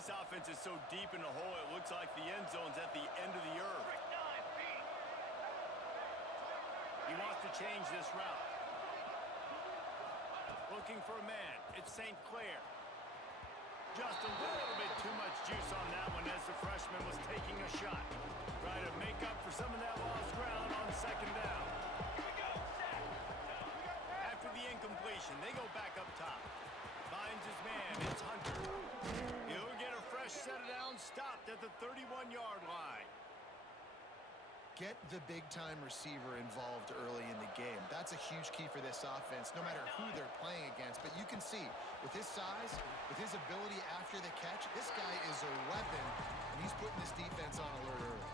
This offense is so deep in the hole, it looks like the end zone's at the end of the earth. He wants to change this route. Looking for a man. It's St. Clair. Just a little bit too much juice on that one as the freshman was taking a shot. Trying to make up for some of that lost ground on second down. After the incompletion, they go back up top. Finds his man. It's Hunter. He'll get a fresh set of downs stopped at the 31-yard line. Get the big-time receiver involved early in the game. That's a huge key for this offense, no matter who they're playing against. But you can see, with his size, with his ability after the catch, this guy is a weapon, and he's putting this defense on alert early.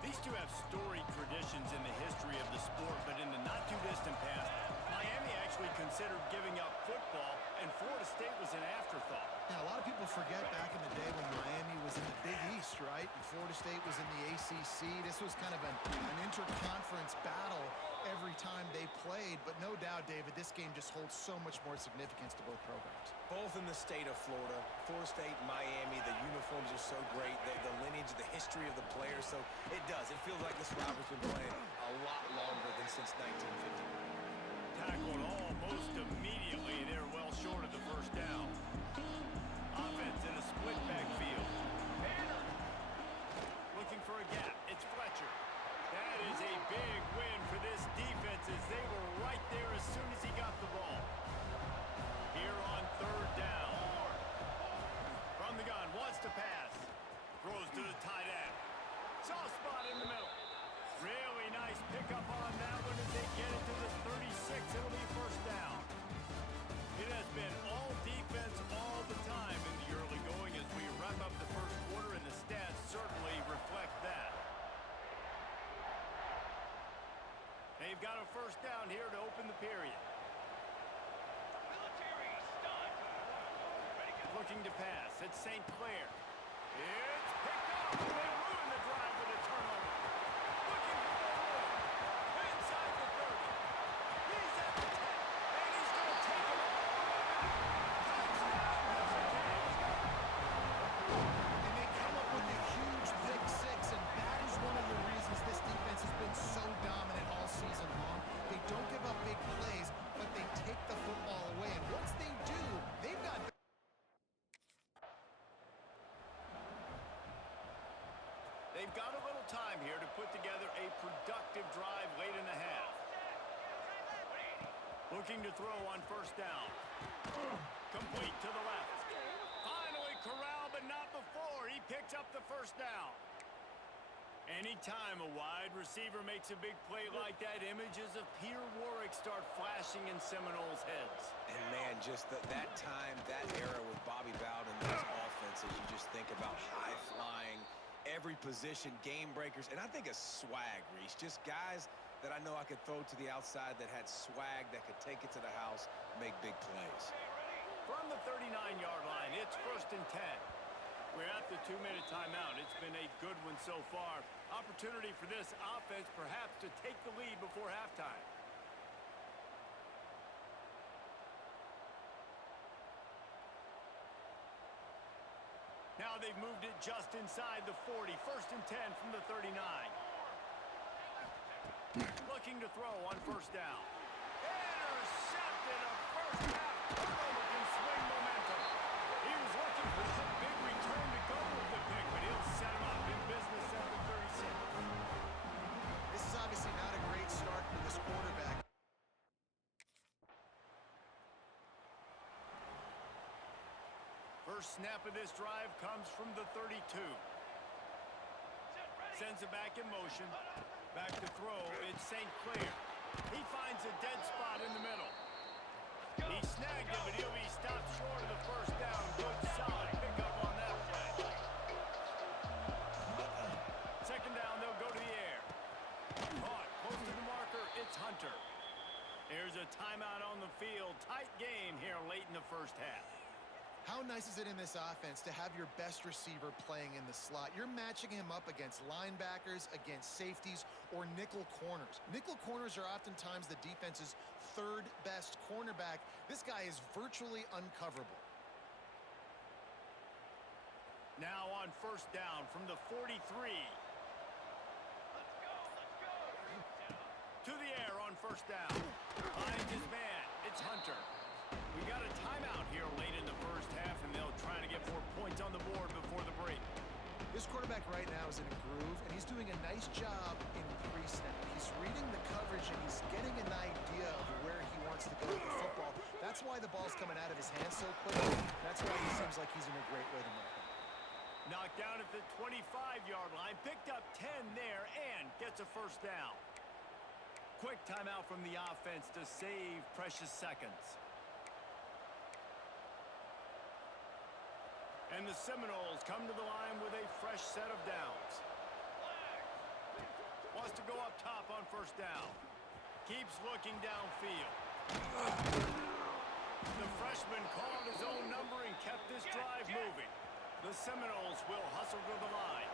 These two have storied traditions in the history of the sport, but in the not-too-distant past, Miami actually considered giving up football, and Florida State was an afterthought. Now, a lot of people forget back in the day when Miami was in the Big East, right? And Florida State was in the ACC. This was kind of an interconference battle every time they played. But no doubt, David, this game just holds so much more significance to both programs. Both in the state of Florida. Florida State, Miami, the uniforms are so great. The lineage, the history of the players. So it does. It feels like this rivalry's been playing a lot longer than since 1950. Tackled almost immediately. They're well short of the first down. Offense in a split backfield. Looking for a gap. It's Fletcher. That is a big win for this defense as they were right there as soon as he got the ball. Here on third down. From the gun, wants to pass. Throws to the tight end. Soft spot in the middle. Really nice pickup on that one as they get it to the 36. It'll be first down. It has been all defense all the time in the early going as we wrap up the first quarter, and the stats certainly reflect that. They've got a first down here to open the period. Looking to pass. It's St. Clair. It's picked up. They ruin the drive with a turnover. Looking for the win. Inside the 30. He's at the 10. And he's going to take it all. And they come up with a huge pick six, and that is one of the reasons this defense has been so dominant all season long. They don't give up big plays, but they take the football away. And once they do, they've got... They've got a little time here to put together a productive drive late in the half. Looking to throw on first down. Complete to the left. Finally corralled, but not before. He picks up the first down. Anytime a wide receiver makes a big play like that, images of Peter Warrick start flashing in Seminoles' heads. And, man, just that time, that era with Bobby Bowden, those offenses, you just think about high-flying, every position, game breakers, and I think of swag, Reese. Just guys that I know I could throw to the outside that had swag, that could take it to the house, make big plays. From the 39-yard line, it's first and 10. We're at the 2-minute timeout. It's been a good one so far. Opportunity for this offense perhaps to take the lead before halftime. Now they've moved it just inside the 40. First and 10 from the 39. Looking to throw on first down. Intercepted. A first half turnover can swing momentum. He was looking for some big return to go with the pick, but he'll set him up in business at the 36. This is obviously not a great start for this quarterback. First snap of this drive comes from the 32. Sends it back in motion. Back to throw. It's St. Clair. He finds a dead spot in the middle. He snagged it, but he'll be stopped short of the first down. Good, solid pickup on that play. Second down, they'll go to the air. Caught close to the marker. It's Hunter. There's a timeout on the field. Tight game here late in the first half. How nice is it in this offense to have your best receiver playing in the slot? You're matching him up against linebackers, against safeties, or nickel corners. Nickel corners are oftentimes the defense's third best cornerback. This guy is virtually uncoverable. Now on first down from the 43. To the air on first down. Finds his man. It's Hunter. We got a timeout here late in the first half, and they'll try to get more points on the board before the break. This quarterback right now is in a groove, and he's doing a nice job in pre-snap. He's reading the coverage, and he's getting an idea of where he wants to go with the football. That's why the ball's coming out of his hands so quickly. That's why he seems like he's in a great rhythm right now. Knocked down at the 25-yard line. Picked up 10 there and gets a first down. Quick timeout from the offense to save precious seconds. And the Seminoles come to the line with a fresh set of downs. Wants to go up top on first down. Keeps looking downfield. The freshman called his own number and kept this drive moving. The Seminoles will hustle to the line.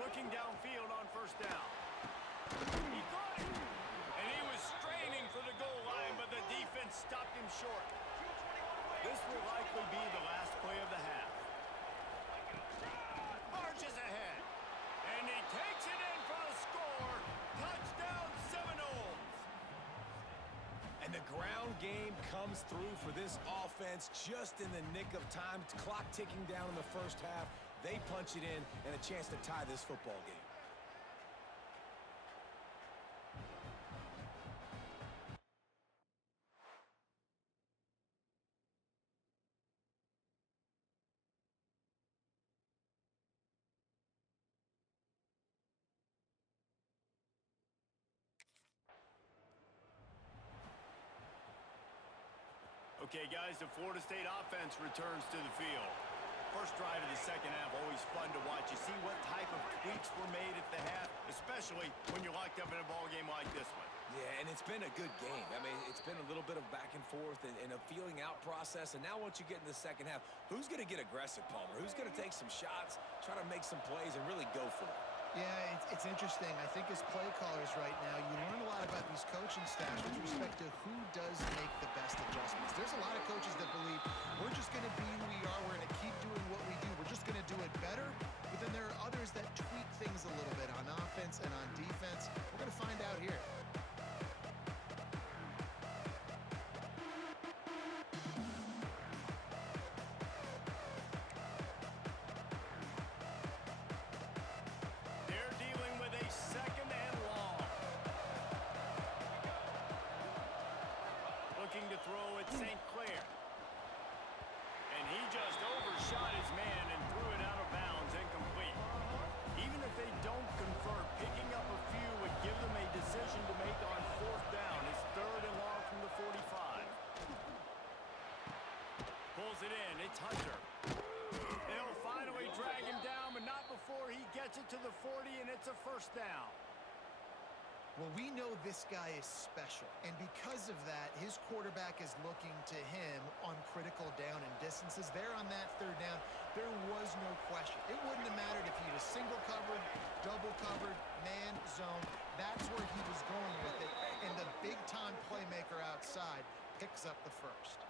Looking downfield on first down. He got it. And he was straining for the goal line, but the defense stopped him short. This will likely be the last play of the half. Marches ahead. And he takes it in for the score. Touchdown Seminoles. And the ground game comes through for this offense just in the nick of time. Clock ticking down in the first half. They punch it in and a chance to tie this football game. Okay, guys, the Florida State offense returns to the field. First drive of the second half, always fun to watch. You see what type of tweaks were made at the half, especially when you're locked up in a ball game like this one. Yeah, and it's been a good game. I mean, it's been a little bit of back and forth and a feeling out process. And now once you get in the second half, who's going to get aggressive, Palmer? Who's going to take some shots, try to make some plays, and really go for it? Yeah, it's interesting. I think as play callers right now, you learn a lot about these coaching staffs with respect to who does make the best adjustments. There's a lot of coaches that believe we're just going to be who we are. We're going to keep doing what we do. We're just going to do it better. But then there are others that tweak things a little bit on offense and on defense. We're going to find out here. To throw at St. Clair. And he just overshot his man and threw it out of bounds, incomplete. Even if they don't convert, picking up a few would give them a decision to make on fourth down. It's third and long from the 45. Pulls it in. It's Hunter. They'll finally drag him down, but not before he gets it to the 40, and it's a first down. Well, we know this guy is special, and because of that, his quarterback is looking to him on critical down and distances. There on that third down, there was no question. It wouldn't have mattered if he was single covered, double covered, man, zone. That's where he was going with it, and the big-time playmaker outside picks up the first.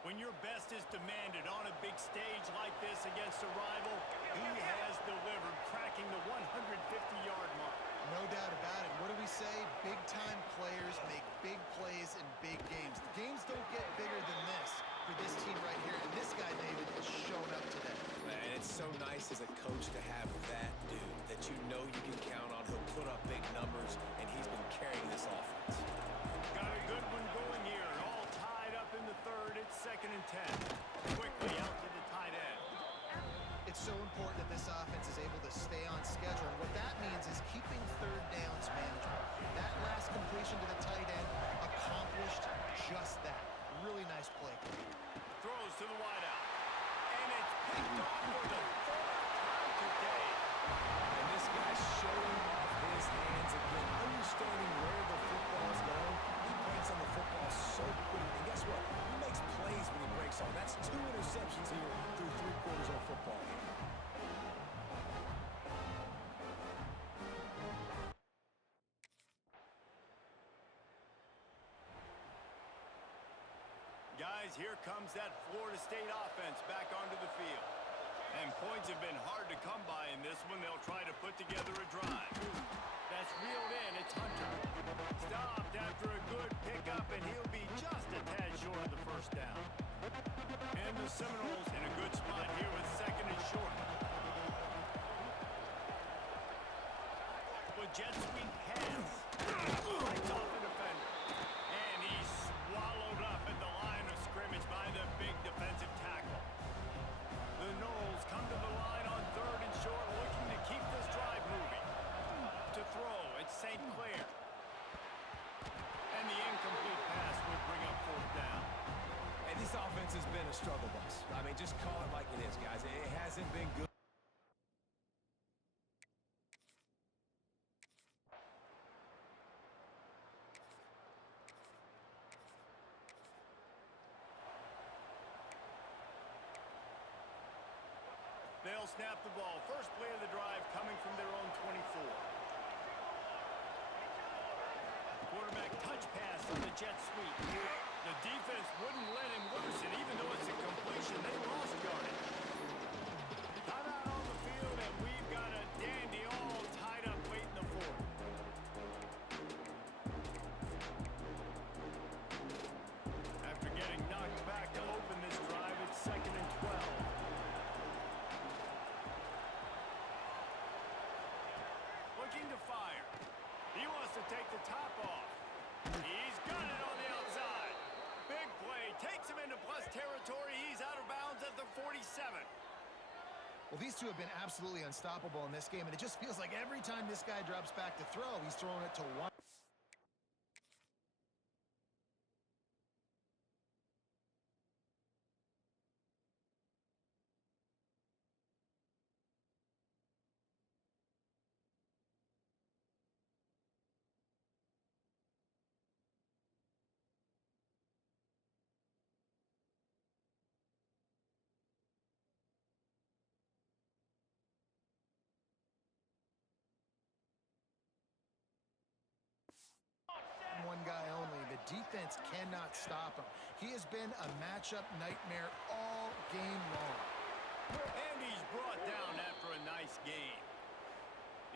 When your best is demanded on a big stage like this against a rival, he has delivered, cracking the 150-yard mark. No doubt about it. What do we say? Big-time players make big plays in big games. The games don't get bigger than this for this team right here, and this guy, David, has shown up today. And it's so nice as a coach to have that dude that you know you can count on. He'll put up big numbers, and he's been carrying this offense. Got a good one going here. All tied up in the third. It's 2nd and 10. Quickly out to the tight end. It's so important that this offense is able to stay on schedule. And what that means is keeping third downs manageable. That last completion to the tight end accomplished just that. Really nice play. Throws to the wideout. And it's picked off for the third time today. And this guy's showing off his hands again, understanding where the football is going. He breaks on the football so quick. And guess what? He makes plays when he breaks on. That's 2 interceptions here through 3 quarters of football. Guys, here comes that Florida State offense back onto the field. And points have been hard to come by in this one. They'll try to put together a drive. That's reeled in. It's Hunter. Stopped after a good pickup, and he'll be just a tad short of the first down. And the Seminoles in a good spot here with second and short. With jet sweep pass. Lights off the defender. And he's swallowed up at the line of scrimmage by the big defensive tackle. The Noles come to the line on third and short, looking to keep this drive moving. To throw, it's St. Clair. And the incomplete pass will bring up fourth down. And this offense has been a struggle bus. I mean, just call it like it is, guys. It hasn't been good. They'll snap the ball. First play of the drive coming from their own 24. Quarterback touch pass on the jet sweep. The defense wouldn't let him loose, and even though it's a completion, they lost yardage. Timeout on the field, and we've got a dandy all tied up late in the fourth. After getting knocked back to open this drive, it's second and 12. Looking to fire. He wants to take the top off. He's got it on the outside. Big play. Takes him into plus territory. He's out of bounds at the 47. Well, these two have been absolutely unstoppable in this game, and it just feels like every time this guy drops back to throw, he's throwing it to one. One guy only. The defense cannot stop him. He has been a matchup nightmare all game long. And he's brought down after a nice gain.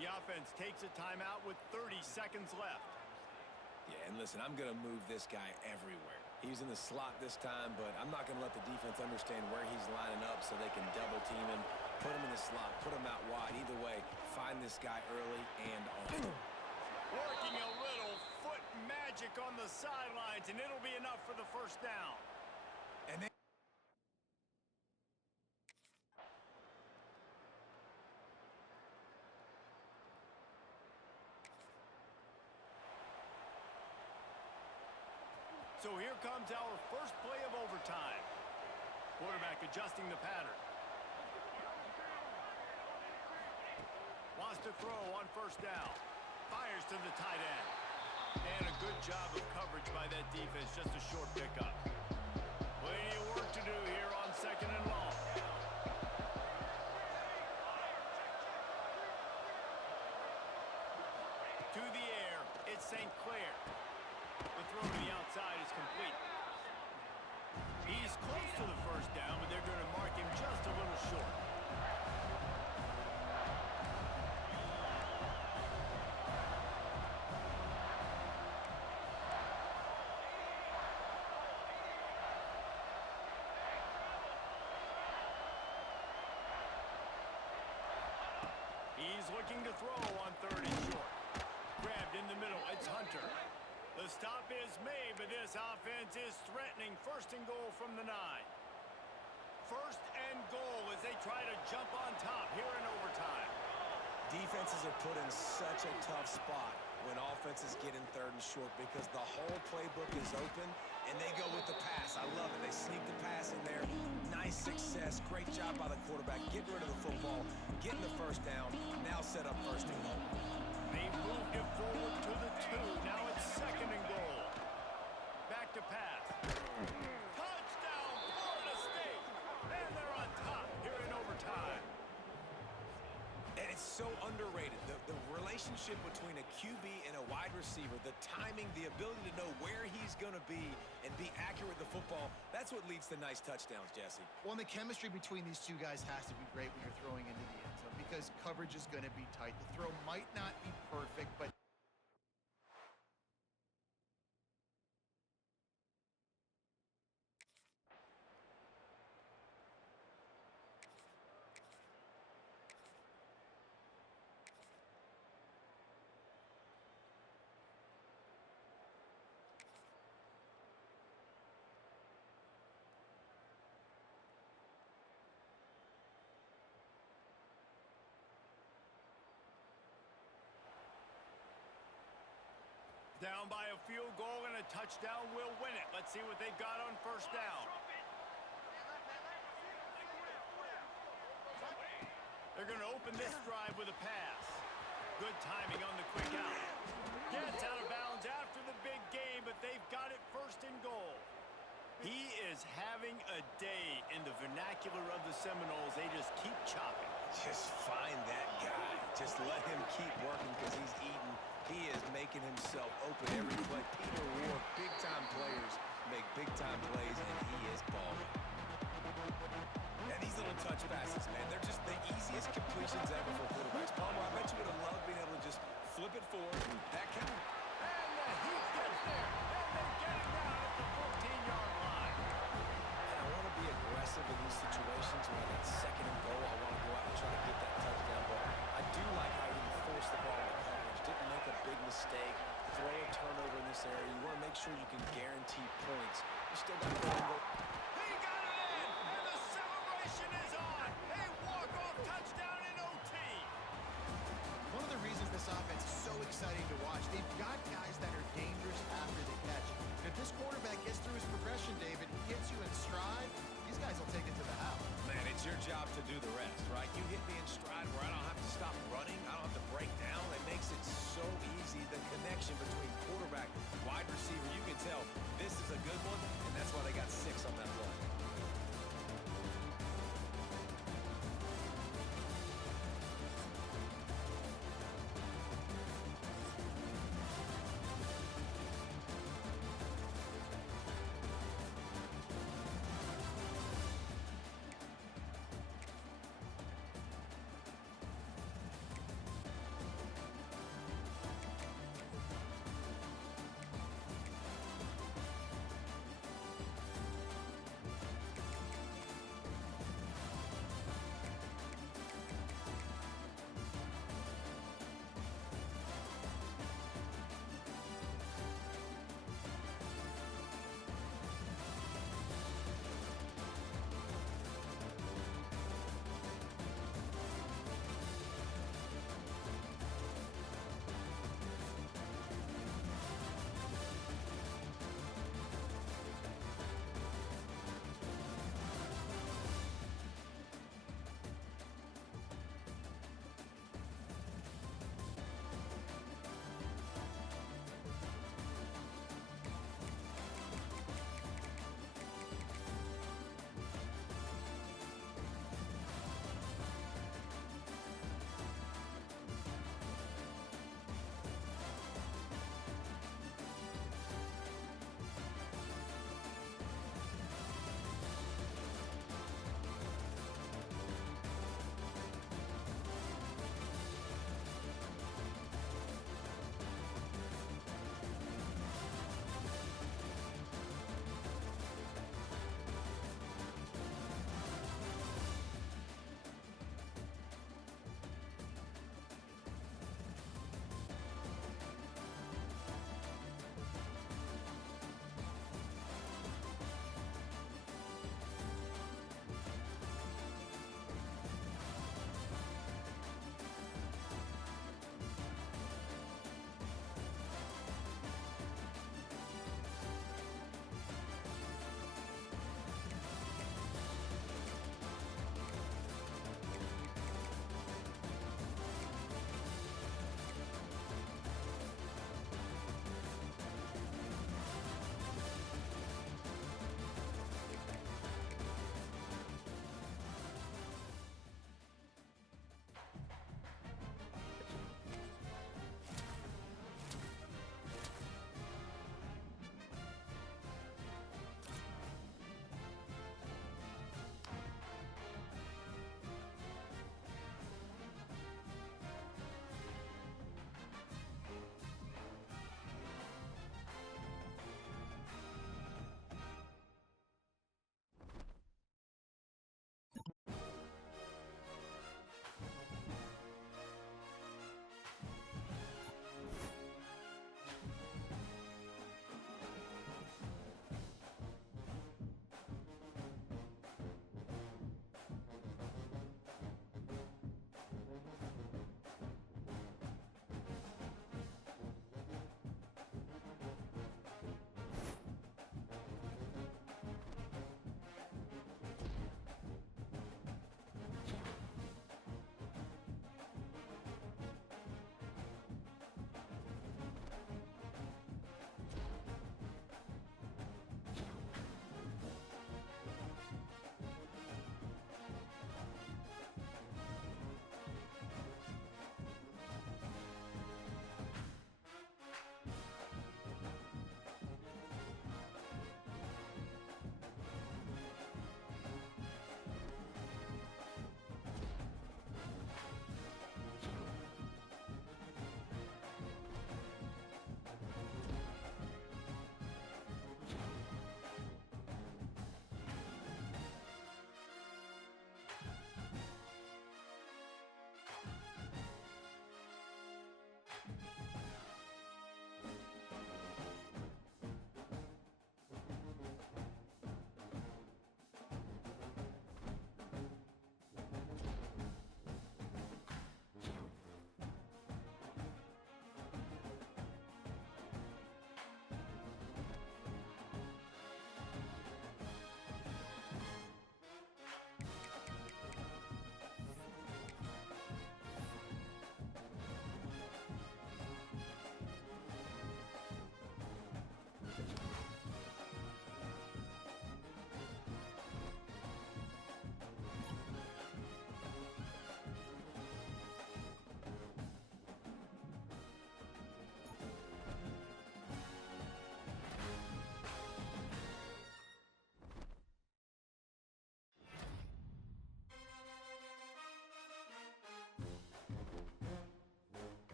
The offense takes a timeout with 30 seconds left. Yeah, and listen, I'm going to move this guy everywhere. He's in the slot this time, but I'm not going to let the defense understand where he's lining up so they can double team him, put him in the slot, put him out wide. Either way, find this guy early and often. Working a little foot magic on the sidelines, and it'll be enough for the first down. And then so here comes our first play of overtime. Quarterback adjusting the pattern. Wants to throw on first down. Fires to the tight end. And a good job of coverage by that defense. Just a short pickup. Plenty of work to do here on second and long. To the air, it's St. Clair. The throw to the outside is complete. He's close to the first down, but they're going to mark him just a little short. He's looking to throw on third and short. Grabbed in the middle. It's Hunter. The stop is made, but this offense is threatening. First and goal from the 9. First and goal as they try to jump on top here in overtime. defenses are put in such a tough spot when offenses get in third and short because the whole playbook is open and they go with the pass. I love it. They sneak the pass in there. Nice success. Great job by the quarterback. Getting rid of the football, getting the first down, now set up first and goal. They moved it forward to the 2. Now it's second and goal. Back to pass. Touchdown, Florida State. And they're on top here in overtime. And it's so underrated. The relationship between a QB and a wide receiver, the timing, the ability to know where he's going to be and be accurate with the football, that's that's what leads to nice touchdowns, Jesse. Well, and the chemistry between these two guys has to be great when you're throwing into the end zone because coverage is going to be tight. The throw might not be perfect, but down by a field goal and a touchdown will win it. Let's see what they've got on first down. They're going to open this drive with a pass. Good timing on the quick out. Gets out of bounds after the big game, but they've got it first and goal. He is having a day in the vernacular of the Seminoles. They just keep chopping. Just find that guy. Just let him keep working because he's eating. He is making himself open every play. Peter Ward, big-time players make big-time plays, and he is balling. And these little touch passes, man, they're just the easiest completions ever for quarterbacks. Palmer, I bet you would have loved being able to just flip it forward. That kind of... And the heat gets there, and they get it down at the 14-yard line. And I want to be aggressive in these situations where that second and goal, I want to go out and try to get that touchdown. But I do like how he didn't force the ball into coverage, didn't make a big mistake, throw a turnover in this area. You want to make sure you can guarantee points. You still got to go and go. He got it in, and the celebration is on. A walk-off touchdown in OT. one of the reasons this offense is so exciting to watch, they've got guys that are dangerous after they catch. And if this quarterback gets through his progression, David, hits you in stride, these guys will take it to the house. Man, it's your job to do the rest, right? You hit me in stride where I don't have to stop running. I don't have to break down. It makes it so easy. The connection between quarterback, wide receiver, you can tell this is a good one, and that's why they got 6 on that play.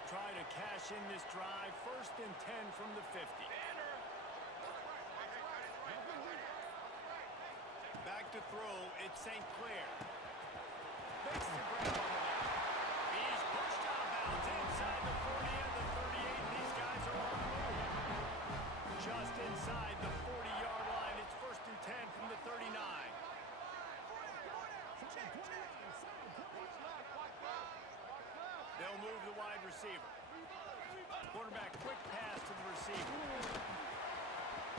They'll try to cash in this drive. 1st and 10 from the 50. Back to throw, it's St. Clair. Makes the grab on the left. He's pushed out of bounds inside the 40 and the 38. These guys are on the move. Just inside the 40-yard line. It's 1st and 10 from the 39. They'll move the wide receiver. Quarterback, quick pass to the receiver.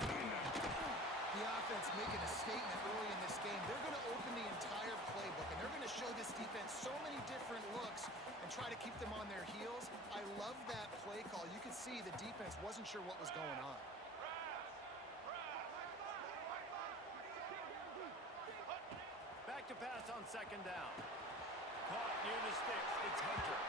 The offense making a statement early in this game. They're going to open the entire playbook, and they're going to show this defense so many different looks and try to keep them on their heels. I love that play call. You could see the defense wasn't sure what was going on. Back to pass on 2nd down. Caught near the sticks. It's Hunter.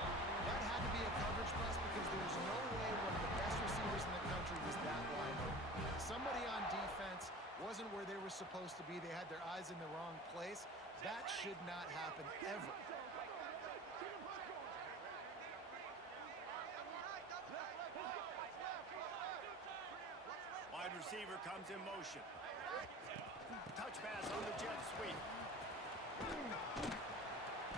That had to be a coverage bust because there was no way one of the best receivers in the country was that wide open. Somebody on defense wasn't where they were supposed to be. They had their eyes in the wrong place. That should not happen ever. Wide receiver comes in motion. Touch pass on the jet sweep.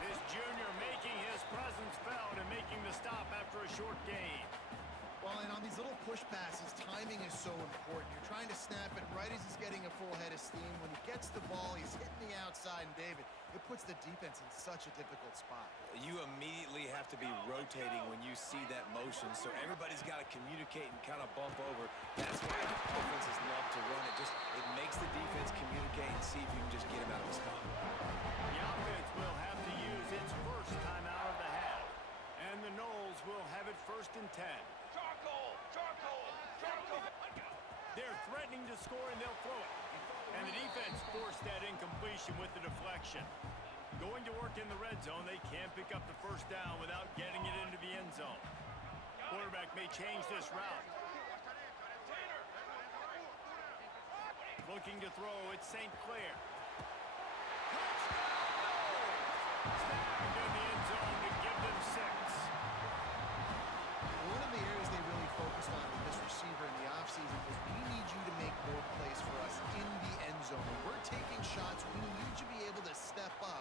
This junior making his presence felt and making the stop after a short gain. Well, and on these little push passes, timing is so important. You're trying to snap it right as he's getting a full head of steam. When he gets the ball, he's hitting the outside, and David, it puts the defense in such a difficult spot. You immediately have to be rotating when you see that motion, so everybody's got to communicate and kind of bump over. That's why the offenses love to run it. It makes the defense communicate and see if you can just get him out of the spot. The offense will have to use its first time out of the half, and the Noles will have it 1st and 10. They're threatening to score, and they'll throw it. And the defense forced that incompletion with the deflection. Going to work in the red zone, they can't pick up the 1st down without getting it into the end zone. Quarterback may change this route. Looking to throw, it's St. Clair. Touchdown! Snagged in the end zone to give them 6. One of the areas they really focused on with this receiver in the offseason was we need you to make more plays for us in the end zone. When we're taking shots, we need you to be able to step up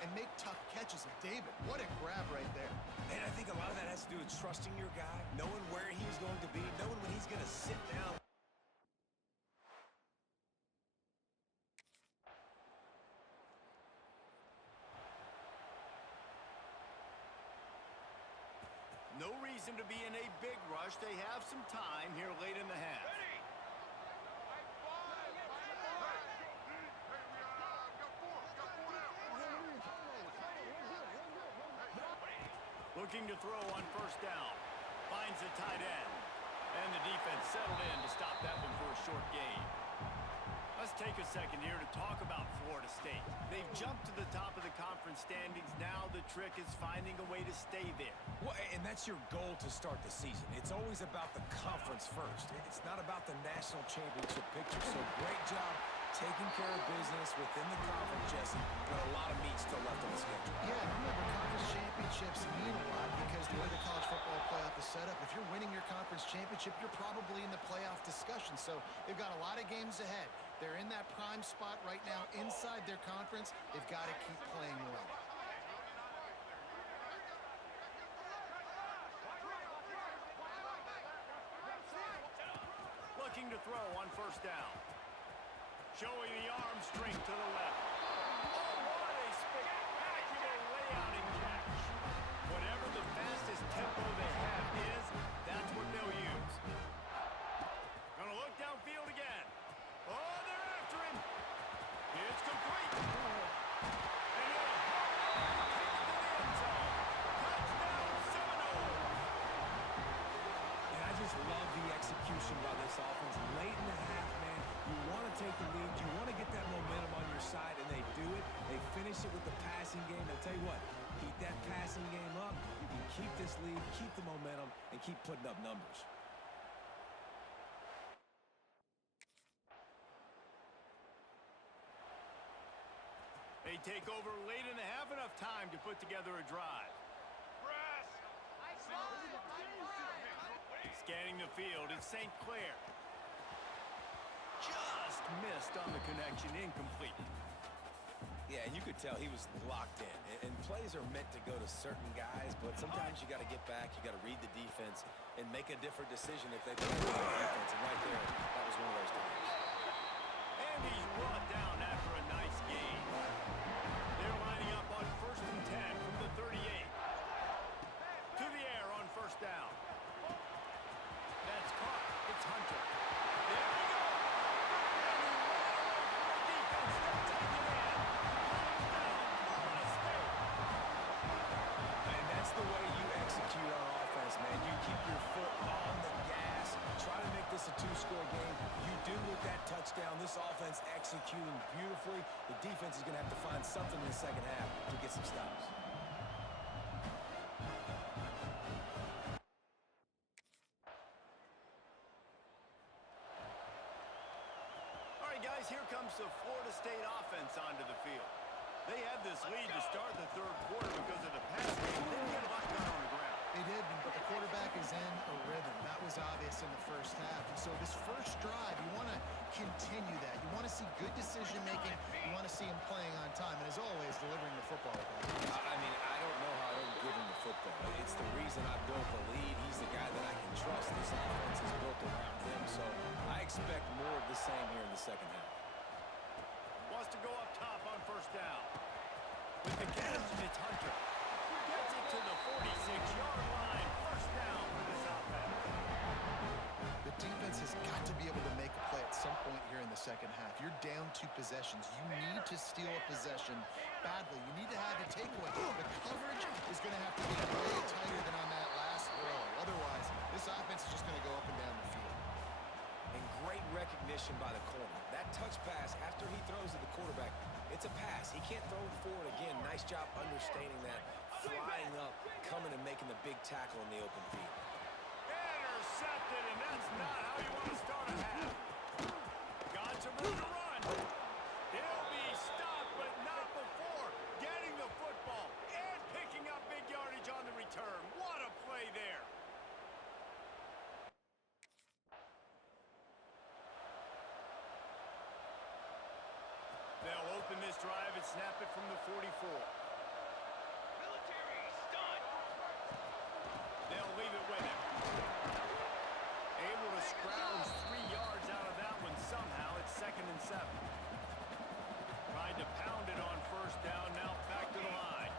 and make tough catches. And David, what a grab right there. And I think a lot of that has to do with trusting your guy, knowing where he's going to be, knowing when he's going to sit down. No reason to be in a big rush. They have some time here late in the half. Looking to throw on 1st down. Finds the tight end. And the defense settled in to stop that one for a short gain. Let's take a second here to talk about Florida State. They've jumped to the top of the conference standings. Now the trick is finding a way to stay there. Well, and that's your goal to start the season. It's always about the conference first. It's not about the national championship picture. So great job taking care of business within the conference, Jesse, but a lot of meat still left on the schedule. Yeah, remember, conference championships mean a lot because the way the college football playoff is set up, if you're winning your conference championship, you're probably in the playoff discussion. So they've got a lot of games ahead. They're in that prime spot right now inside their conference. They've got to keep playing well. Looking to throw on 1st down. Showing the arm strength to the left. Oh, what a spectacular layout and catch. Whatever the fastest tempo they have is, that's what they'll use. Gonna look downfield again. Oh, they're after him. It's complete. And he'll take it to the end zone. Touchdown, Seminoles. And I just love the execution by this offense. Late in the half, man, you want to take the lead. You want to get that momentum on your side, and they do it. They finish it with the passing game. I'll tell you what, keep that passing game up. You can keep this lead, keep the momentum, and keep putting up numbers. They take over late in the half, enough time to put together a drive. Scanning the field, it's St. Clair. Just missed on the connection, incomplete. Yeah, and you could tell he was locked in. And plays are meant to go to certain guys, but sometimes you got to get back, you got to read the defense, and make a different decision if they play the defense. And right there, that was one of those times. And he's brought down after a nice gain. They're lining up on 1st and 10 from the 38. To the air on 1st down. That's caught. It's Hunter. There we go. And he ran away from the defense to take it in. Touchdown, Florida State. And that's the way you execute on offense, man. You keep your foot on the gas. Try to make this a two-score game. You do with that touchdown. This offense executing beautifully. The defense is going to have to find something in the second half to get some stops. All right, guys, here comes the Florida State offense onto the field. They had this lead to start the 3rd quarter because of the pass game. They didn't get a lot done on the ground. They did, but the quarterback is in a rhythm. That was obvious in the first half. And so this first drive, you want to continue that. You want to see good decision-making. You want to see him playing on time. And as always, delivering the football. I mean, I don't know how I don't give him the football. It's the reason I built the lead. He's the guy that I can trust. This offense is built around him. So I expect more of the same here in the second half. Wants to go up top on 1st down. With the catch, it's Hunter. Gets it to the 46-yard line. 1st down for this offense. The defense has got to be able to make a play at some point here in the second half. You're down 2 possessions. You need to steal a possession badly. You need to have a takeaway. The coverage is going to have to be way tighter than on that last throw. Otherwise, this offense is just going to go up and down the field. And great recognition by the corner. That touch pass after he throws to the quarterback, it's a pass. He can't throw it forward again. Nice job understanding that, flying up, coming and making the big tackle in the open field. Intercepted, and that's not how you want to start a half. Got some room to run. He'll be stopped, but not before getting the football and picking up big yardage on the return. What a play there. They'll open this drive and snap it from the 44. Military stunt. They'll leave it with him. Able to scrounge 3 yards out of that one somehow. It's 2nd and 7. Tried to pound it on 1st down. Now back to the line.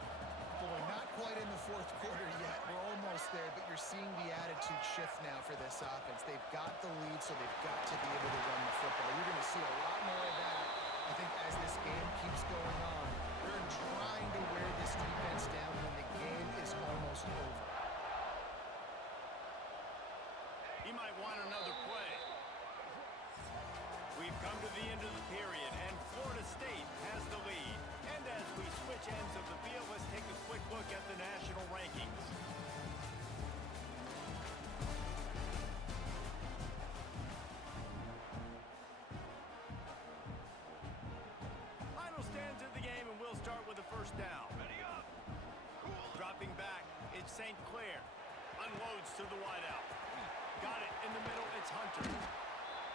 Boy, not quite in the 4th quarter yet. We're almost there, but you're seeing the attitude shift now for this offense. They've got the lead, so they've got to be able to run the football. You're going to see a lot more of that, I think, as this game keeps going on. They're trying to wear this defense down when the game is almost over. He might want another play. We've come to the end of the period, and Florida State has the lead. And as we switch ends of the field, let's take a quick look at the national rankings. Final stands of the game, and we'll start with the 1st down. Ready up. Dropping back, it's St. Clair. Unloads to the wideout. Got it in the middle, it's Hunter.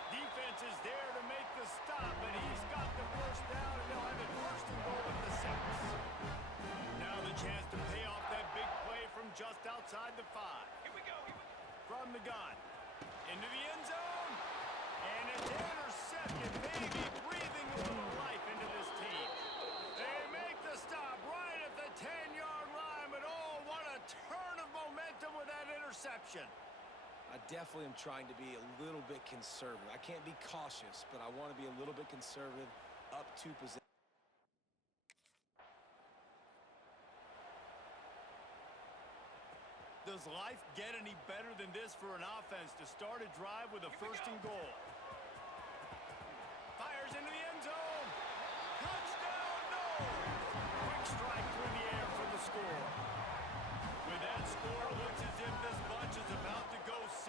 Defense is there to make the stop, but he's got the 1st down, and they'll have it 1st and goal at the 6. Now the chance to pay off that big play from just outside the 5. Here we go. From the gun. Into the end zone. And it's intercepted, maybe breathing a little life into this team. They make the stop right at the 10-yard line, but oh, what a turn of momentum with that interception. I definitely am trying to be a little bit conservative. I can't be cautious, but I want to be a little bit conservative up to possession. Does life get any better than this for an offense to start a drive with a 1st and goal? Fires into the end zone. Touchdown, no! Quick strike through the air for the score. With that score, it looks as if this bunch is about to go 6-1.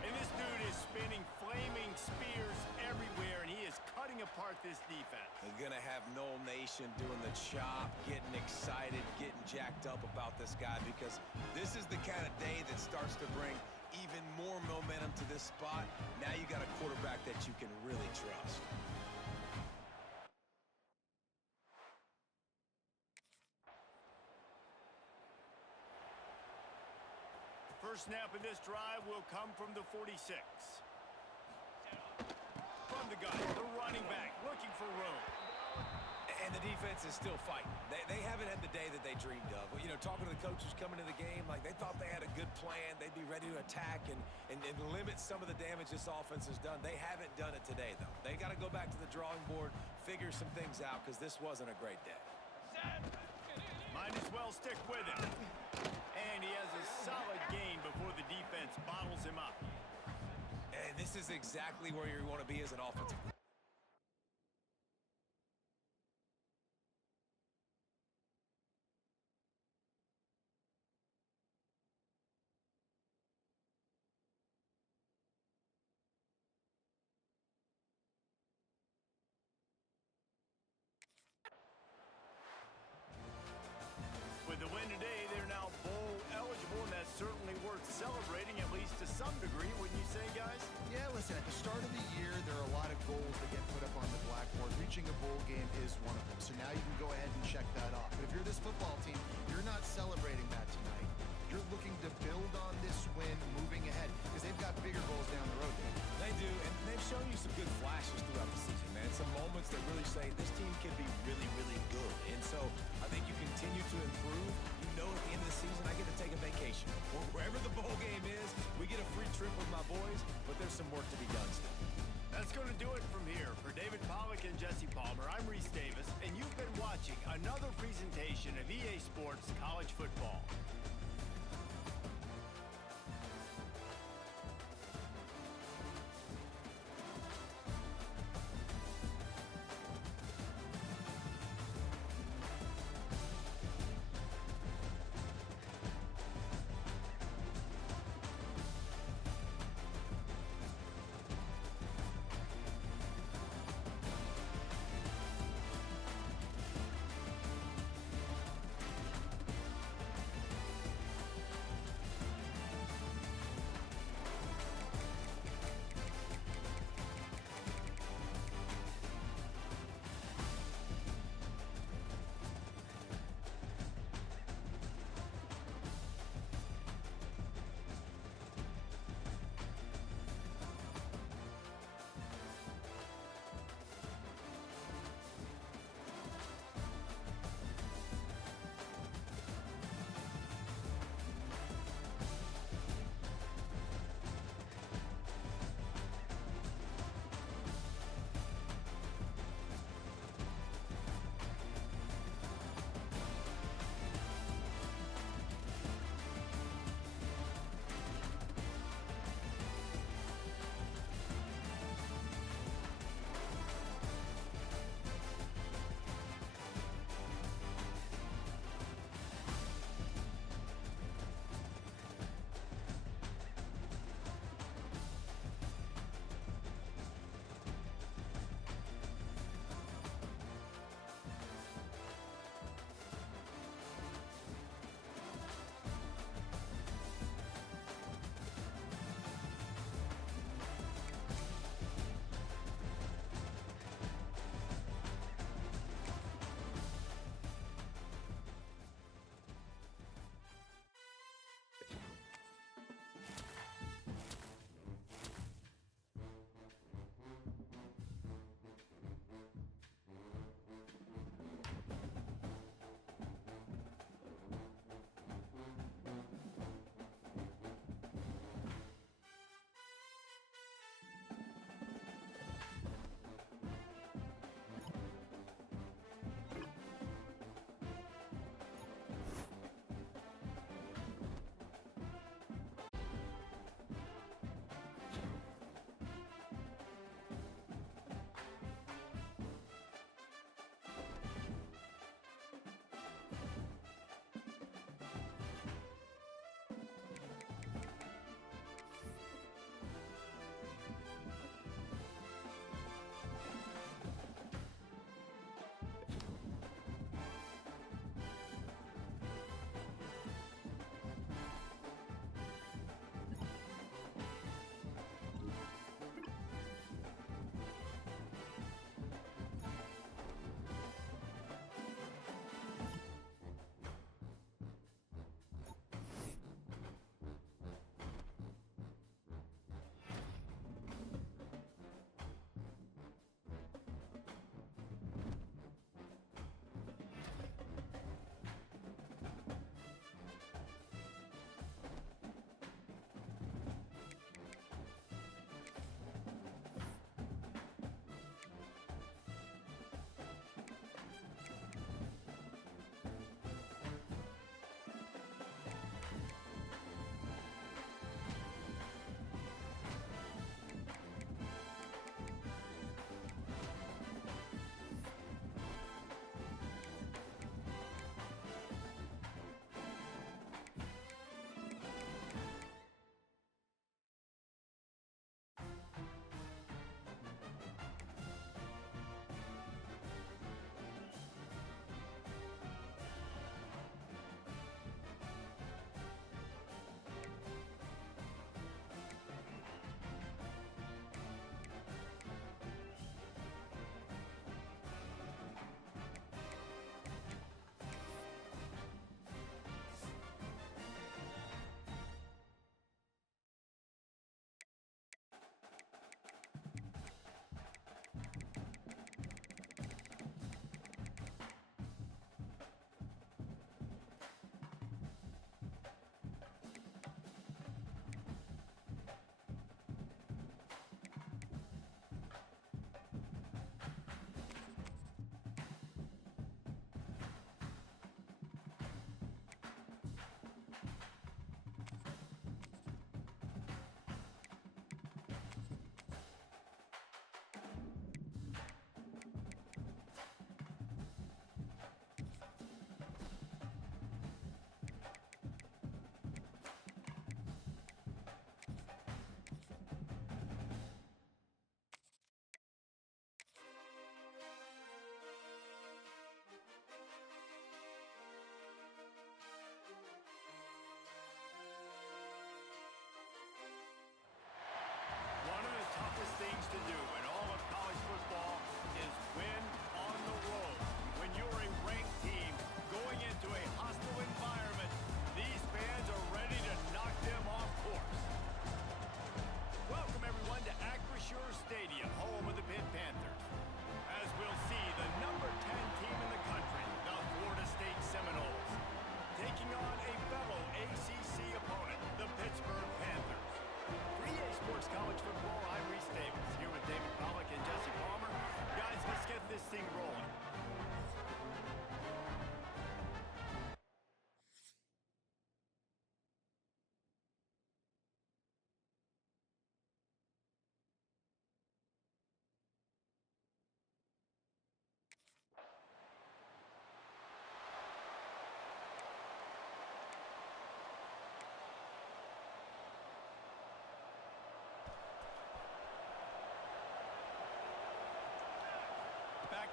And this dude is spinning flaming spears everywhere, and he is cutting apart this defense. They're going to have Noel Nation doing the chop, getting excited, getting jacked up about this guy, because this is the kind of day that starts to bring even more momentum to this spot. Now you got a quarterback that you can really trust. First snap of this drive will come from the 46. From the gun, the running back looking for room. And the defense is still fighting. They haven't had the day that they dreamed of. You know, talking to the coaches coming into the game, like they thought they had a good plan. They'd be ready to attack and limit some of the damage this offense has done. They haven't done it today, though. They got to go back to the drawing board, figure some things out, because this wasn't a great day. Might as well stick with it. And he has a solid gain before the defense bottles him up. And this is exactly where you want to be as an offensive player. With the win today, they're now bowl eligible, and that's certainly worth celebrating, at least to some degree, wouldn't you say, guys? Yeah, listen, at the start of the year, there are a lot of goals that get put up on the blackboard. Reaching a bowl game is one of them. So now you can go ahead and check that off. But if you're this football team, you're not celebrating that tonight. You're looking to build on this win moving ahead, because they've got bigger goals down the road. They do, and they've shown you some good flashes throughout the season, man. Some moments that really say this team can be really, really good. And so I think you continue to improve. You know, at the end of the season, I get to take a vacation. Wherever the bowl game is, we get a free trip with my boys, but there's some work to be done still. That's going to do it from here. For David Pollack and Jesse Palmer, I'm Reese Davis, and you've been watching another presentation of EA Sports College Football.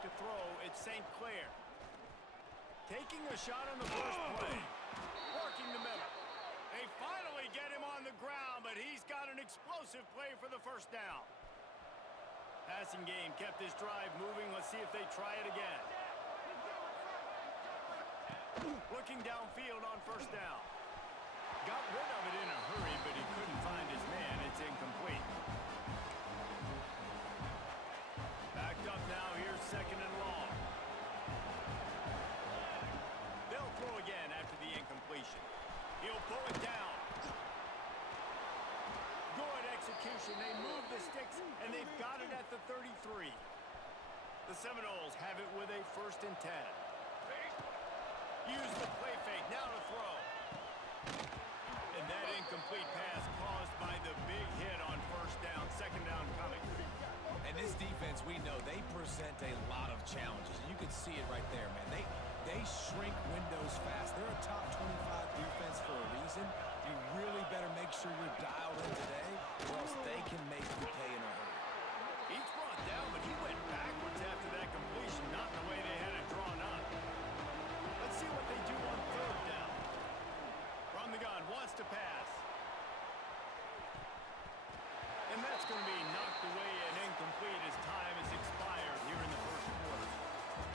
to throw, it's St. Clair. Taking a shot on the first play. Working the middle. They finally get him on the ground, but he's got an explosive play for the first down. Passing game kept this drive moving. Let's see if they try it again. Looking downfield on first down. Got rid of it in a hurry, but he couldn't find his man. It's incomplete. Backed up now. Here's second and long. They'll throw again after the incompletion. He'll pull it down. Good execution. They move the sticks, and they've got it at the 33. The Seminoles have it with a 1st and 10. Use the play fake. Now to throw. And that incomplete pass caused by the big hit on first down. Second down coming. And this defense, we know, they present a lot of challenges. You can see it right there, man. They shrink windows fast. They're a top 25 defense for a reason. You really better make sure you're dialed in today, or else they can make you pay in a hurry. Each brought down, but he went backwards after that completion, not the way they had it drawn up. Let's see what they do on third down. From the gun, wants to pass. And that's going to be knocked away and incomplete as time has expired here in the first quarter.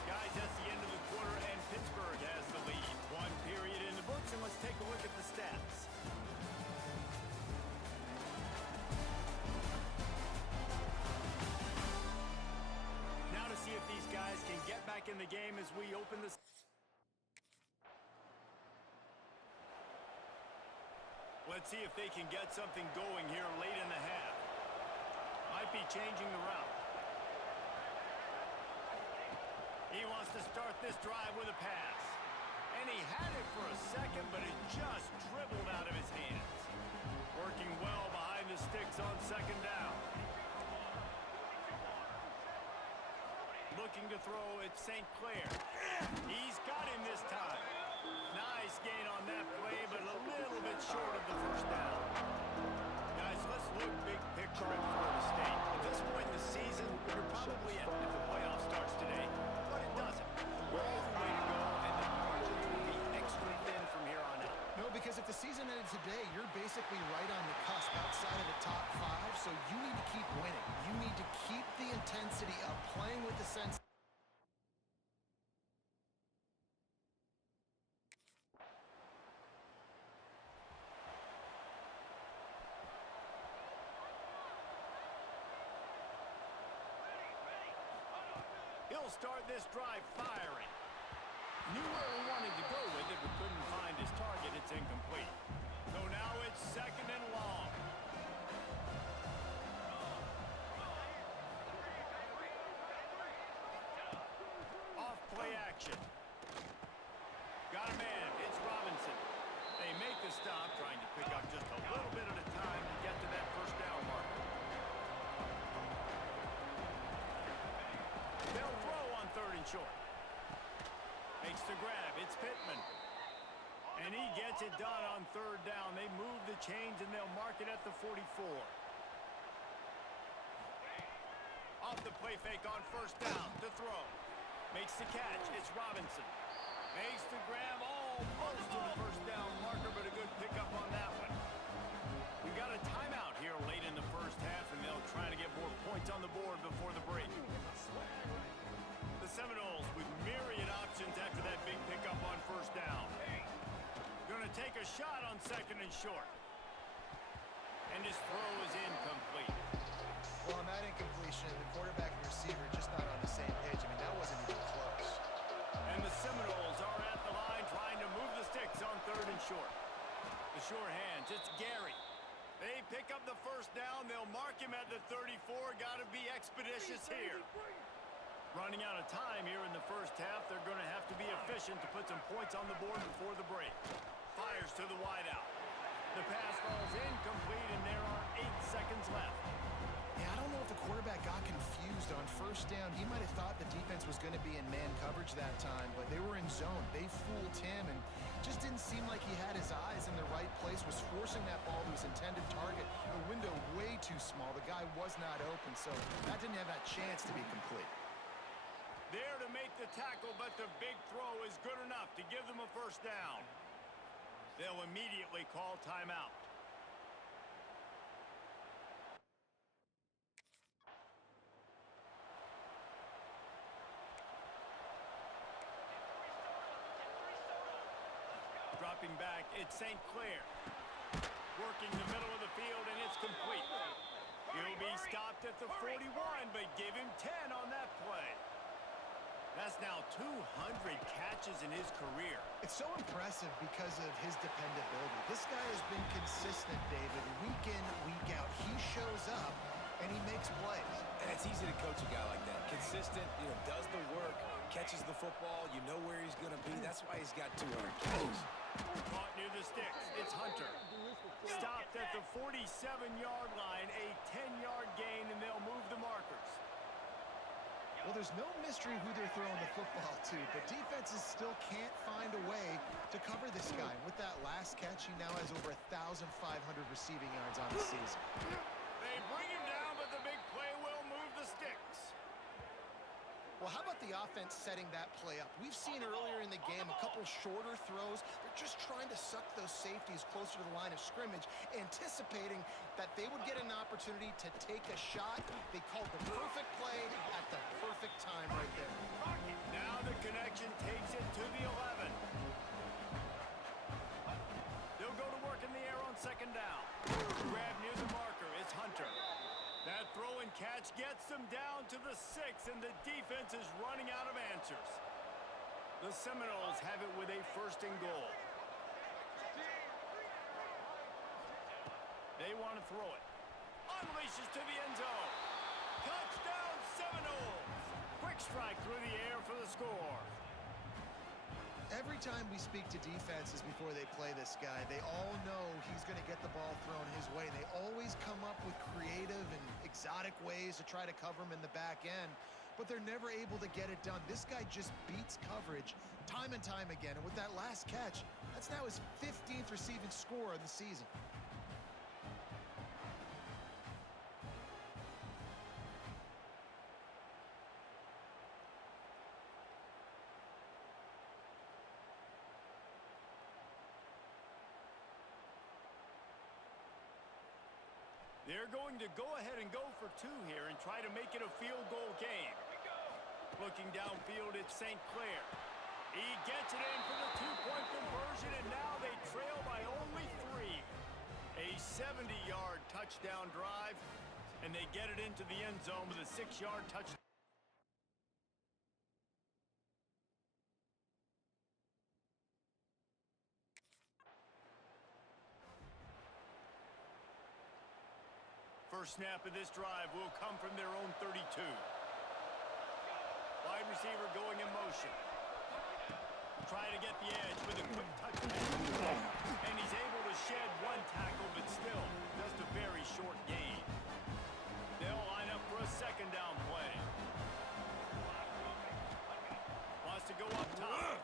Guys, that's the end of the quarter, and Pittsburgh has the lead. 1 period in the books, and let's take a look at the stats. Now to see if these guys can get back in the game as we open this. Let's see if they can get something going here late in the half. Might be changing the route. He wants to start this drive with a pass. And he had it for a second, but it just dribbled out of his hands. Working well behind the sticks on second down. Looking to throw, it's St. Clair. He's got him this time. Nice gain on that play, but a little bit short of the first down. Guys, let's look big picture at Florida State. At this point in the season, you're probably in if the playoff starts today, but it doesn't. Long way to go, and the margins will be extra thin from here on out. No, because if the season ended today, you're basically right on the cusp outside of the top 5, so you need to keep winning. You need to keep the intensity up, playing with the sense. He'll start this drive firing. Knew where he wanted to go with it, but couldn't find his target. It's incomplete. So now it's second and long. Off play action. Got a man. It's Robinson. They make the stop, trying to pick up just a little bit at a time to get to that first down marker. They'll throw on third and short. Makes the grab. It's Pittman. And he gets it done on third down. They move the chains, and they'll mark it at the 44. Off the play fake on first down to throw. Makes the catch. It's Robinson. Makes the grab almost to the first down marker, but a good pickup on that one. We got a timeout here late in the first half, and they'll try to get more points on the board before the break. The Seminoles with myriad options after that big pickup on first down. Going to take a shot on second and short. And his throw is incomplete. Well, on that incompletion, the quarterback and receiver just not on the same page. I mean, that wasn't even close. And the Seminoles are at the line trying to move the sticks on third and short. The sure hands, it's Gary. They pick up the first down. They'll mark him at the 34. Got to be expeditious here. Running out of time here in the first half. They're going to have to be efficient to put some points on the board before the break. Fires to the wideout. The pass falls incomplete, and there are 8 seconds left. Yeah, I don't know if the quarterback got confused on first down. He might have thought the defense was going to be in man coverage that time, but they were in zone. They fooled him, and just didn't seem like he had his eyes in the right place, was forcing that ball to his intended target. The window way too small. The guy was not open, so that didn't have that chance to be complete. There the tackle, but the big throw is good enough to give them a first down. They'll immediately call timeout. Dropping back, it's St. Clair. Working the middle of the field, and it's complete. He'll be stopped at the 41, but give him 10 on that play. That's now 200 catches in his career. It's so impressive because of his dependability. This guy has been consistent, David, week in, week out. He shows up, and he makes plays. And it's easy to coach a guy like that. Consistent, does the work, catches the football, you know where he's going to be. That's why he's got 200 catches. Caught near the sticks. It's Hunter. Stopped at the 47-yard line, a 10-yard gain, and they'll move the markers. Well, there's no mystery who they're throwing the football to, but defenses still can't find a way to cover this guy. With that last catch, he now has over 1,500 receiving yards on the season. They bring him down, but the big play will move the sticks. Well, how about the offense setting that play up? We've seen earlier in the game a couple shorter throws. They're just trying to suck those safeties closer to the line of scrimmage, anticipating that they would get an opportunity to take a shot. They called the perfect play at the perfect time right there. Now the connection takes it to the 11. They'll go to work in the air on second down. Grab near the marker. It's Hunter. That throw and catch gets them down to the 6, and the defense is running out of answers. The Seminoles have it with a first and goal. They want to throw it. Unleashes to the end zone. Touchdown Seminoles! Quick strike through the air for the score. Every time we speak to defenses before they play this guy, they all know he's going to get the ball thrown his way. They always come up with creative and exotic ways to try to cover him in the back end, but they're never able to get it done. This guy just beats coverage time and time again, and with that last catch, that's now his 15th receiving score of the season. They're going to go ahead and go for 2 here and try to make it a field goal game. Looking downfield, it's St. Clair. He gets it in for the 2-point conversion, and now they trail by only 3. A 70-yard touchdown drive, and they get it into the end zone with a 6-yard touchdown. First snap of this drive will come from their own 32. Wide receiver going in motion. Trying to get the edge with a quick touch pass. And he's able to shed 1 tackle, but still just a very short gain. They'll line up for a second down play. Wants to go up top.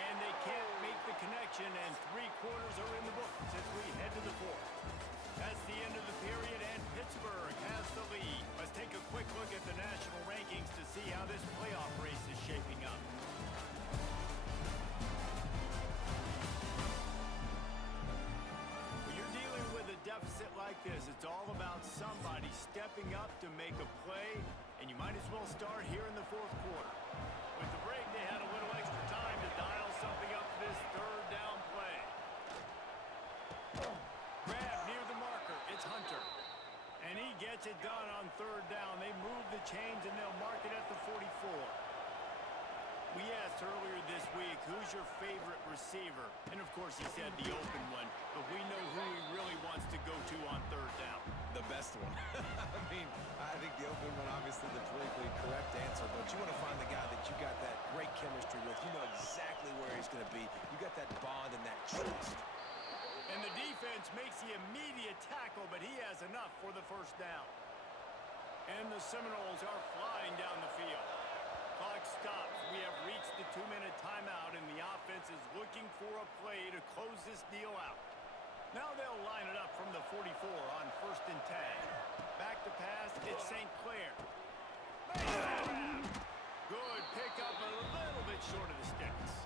And they can't make the connection, and 3 quarters are in the books as we head to the 4th. That's the end of the period, and Pittsburgh has the lead. Let's take a quick look at the national rankings to see how this playoff race is shaping up. When you're dealing with a deficit like this, it's all about somebody stepping up to make a play, and you might as well start here in the 4th quarter. With the break, they had a little extra time to dial something up for this 3rd down play. Grab near the marker. It's Hunter. And he gets it done on 3rd down. They move the chains, and they'll mark it at the 44. We asked earlier this week, who's your favorite receiver? And, of course, he said the open one. But we know who he really wants to go to on 3rd down. The best one. I think the open one, obviously, the politically correct answer. But you want to find the guy that you got that great chemistry with. You know exactly where he's going to be. You got that bond and that trust. And the defense makes the immediate tackle, but he has enough for the first down. And the Seminoles are flying down the field. Clock stops. We have reached the 2-minute timeout, and the offense is looking for a play to close this deal out. Now they'll line it up from the 44 on 1st and 10. Back to pass, it's St. Clair. Good pickup, a little bit short of the sticks.